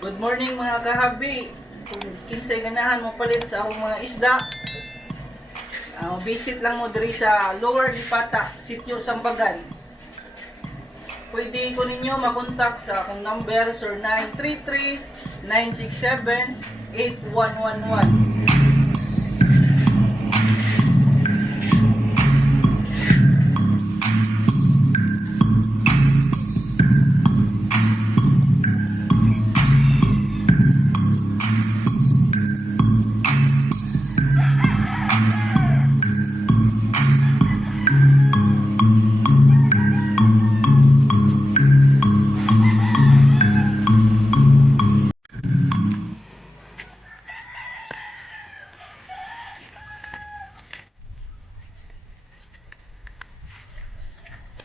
Good morning mga kahabi. Kung kinsay ganahan mo palit sa akong mga isda, visit lang mo diri sa Lower Lipata, Sitio Sambagan. Pwede ko ninyo makontak sa akong number sir 933-967-8111.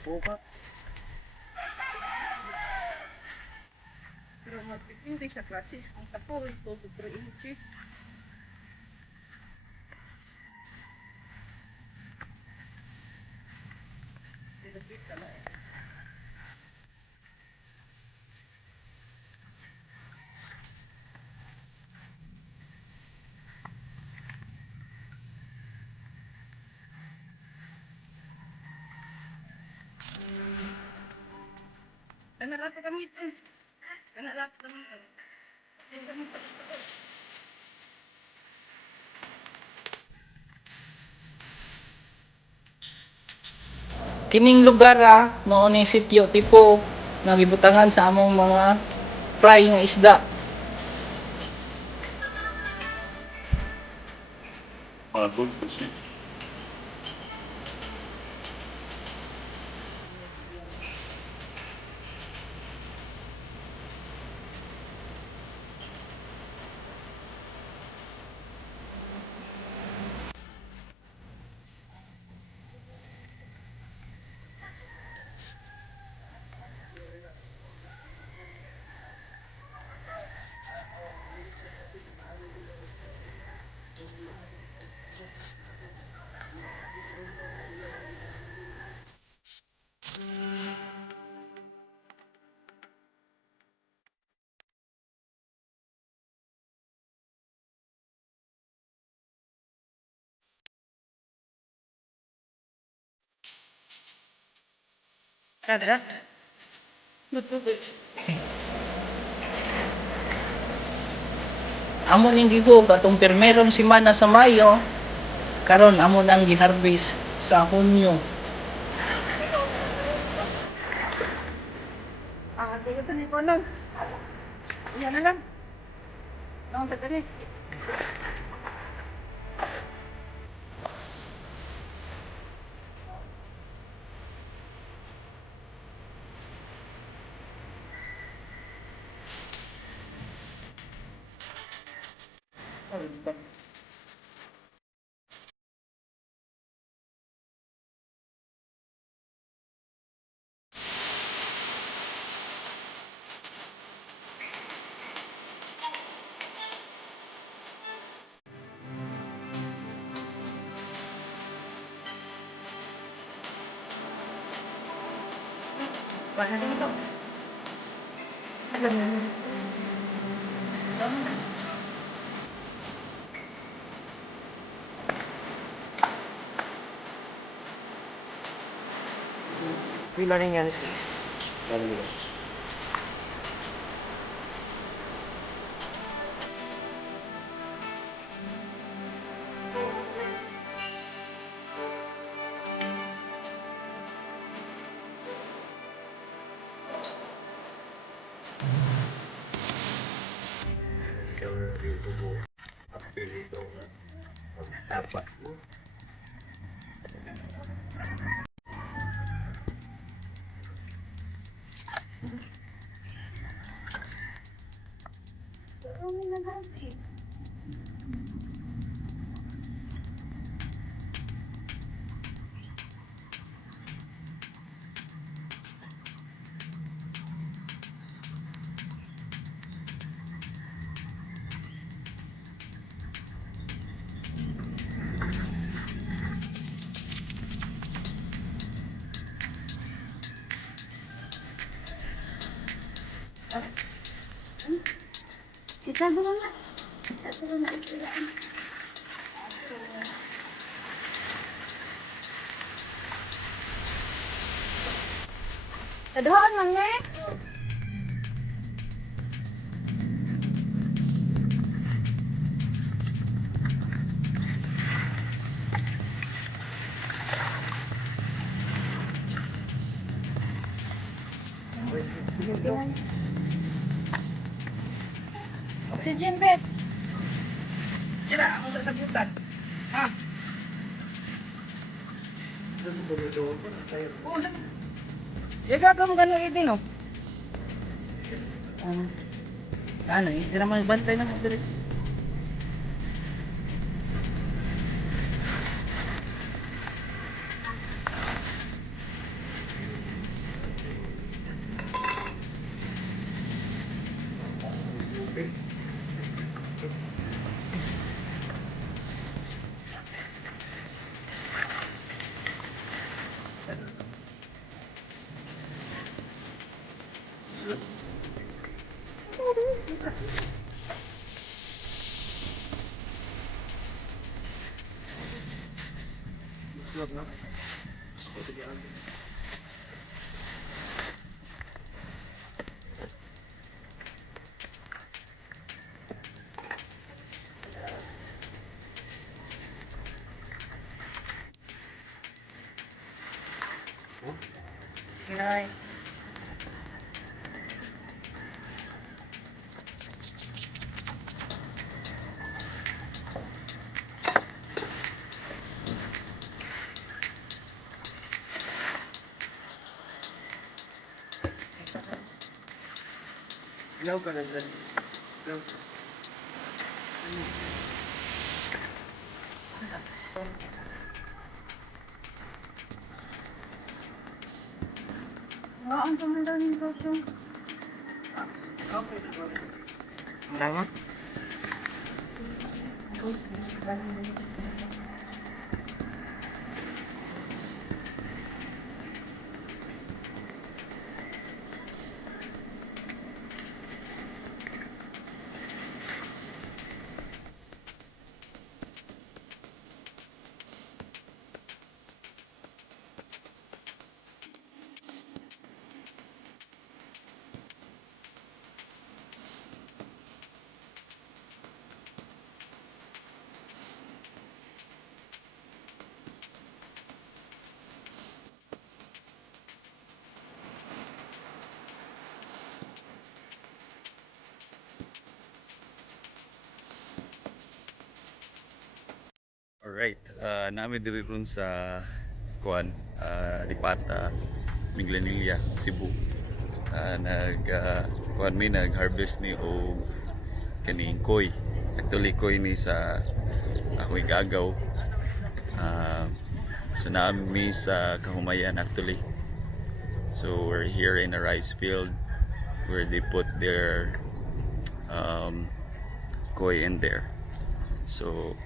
Buka. Pero magpipindi sa klase. Ang tapo, ito, 3 inches. Pinagpita na eh. Kana lang ito gamitin. Kana lang ito gamitin. Kining lugar noon ni sityo tipo nagibutangan sa among mga fry nga isda. Good kasi. Kadrat. Amo ning gigo katong permeron si mana sa Mayo. Karon amo nang ginharvest sa Hunyo. Sige sa ni lang. Iyan na lang. Nang sa dali. Bahas ito. Pila rin yan siya. Dapat. Itago mo nga. Itago mo nga. Taduhan man nga. Oxygen bed. Sila, ako sa sabutan. Ha? Oo, sabi. Gagam ka na ito, no? Ano, hindi naman bantay na mo dito. Kinay. Ilaw ka na dyan. Ilaw ka. Ang tumanda ng presyo. Okay. Tama? Alright, namin diri ron sa kuan, Lipata, Minglanilla, Cebu. Kuan mi nag-harvest mi og kaning koy. Actually koy ni sa ako'y gagaw. So naami sa Kahumayan actually. So we're here in a rice field where they put their koy in there. So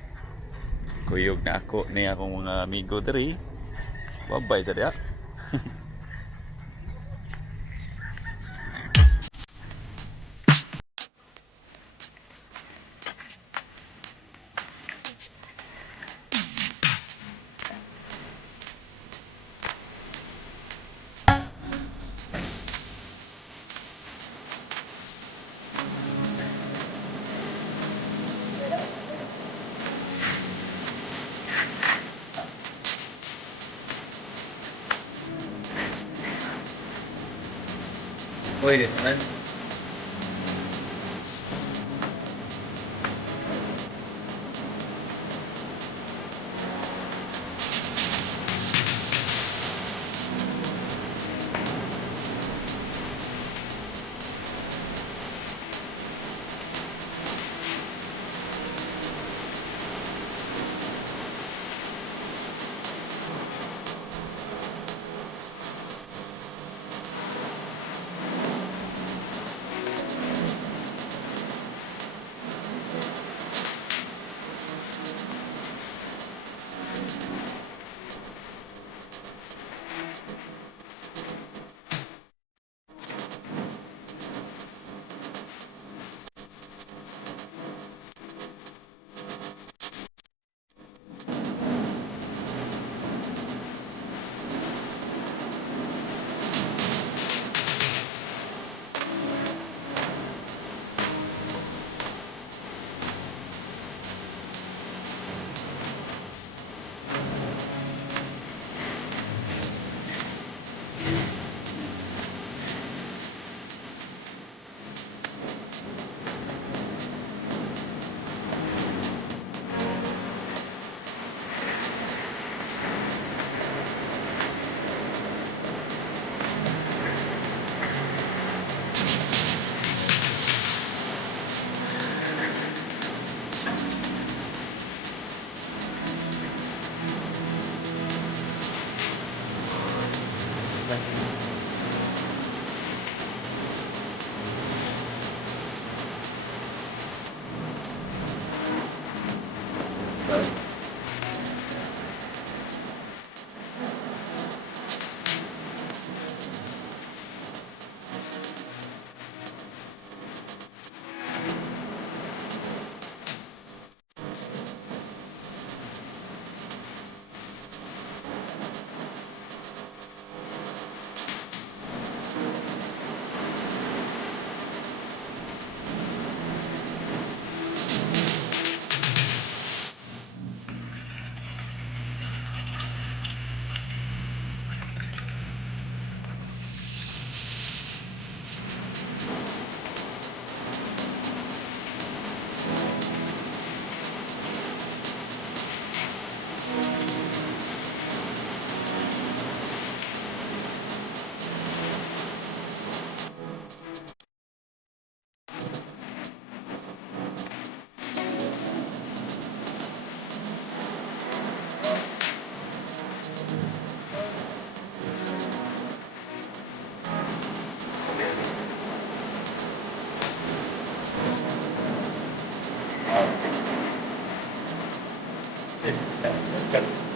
kuyog na ako ni akong mga amigo diri. Wabay sa diya. Oy, man. Chat.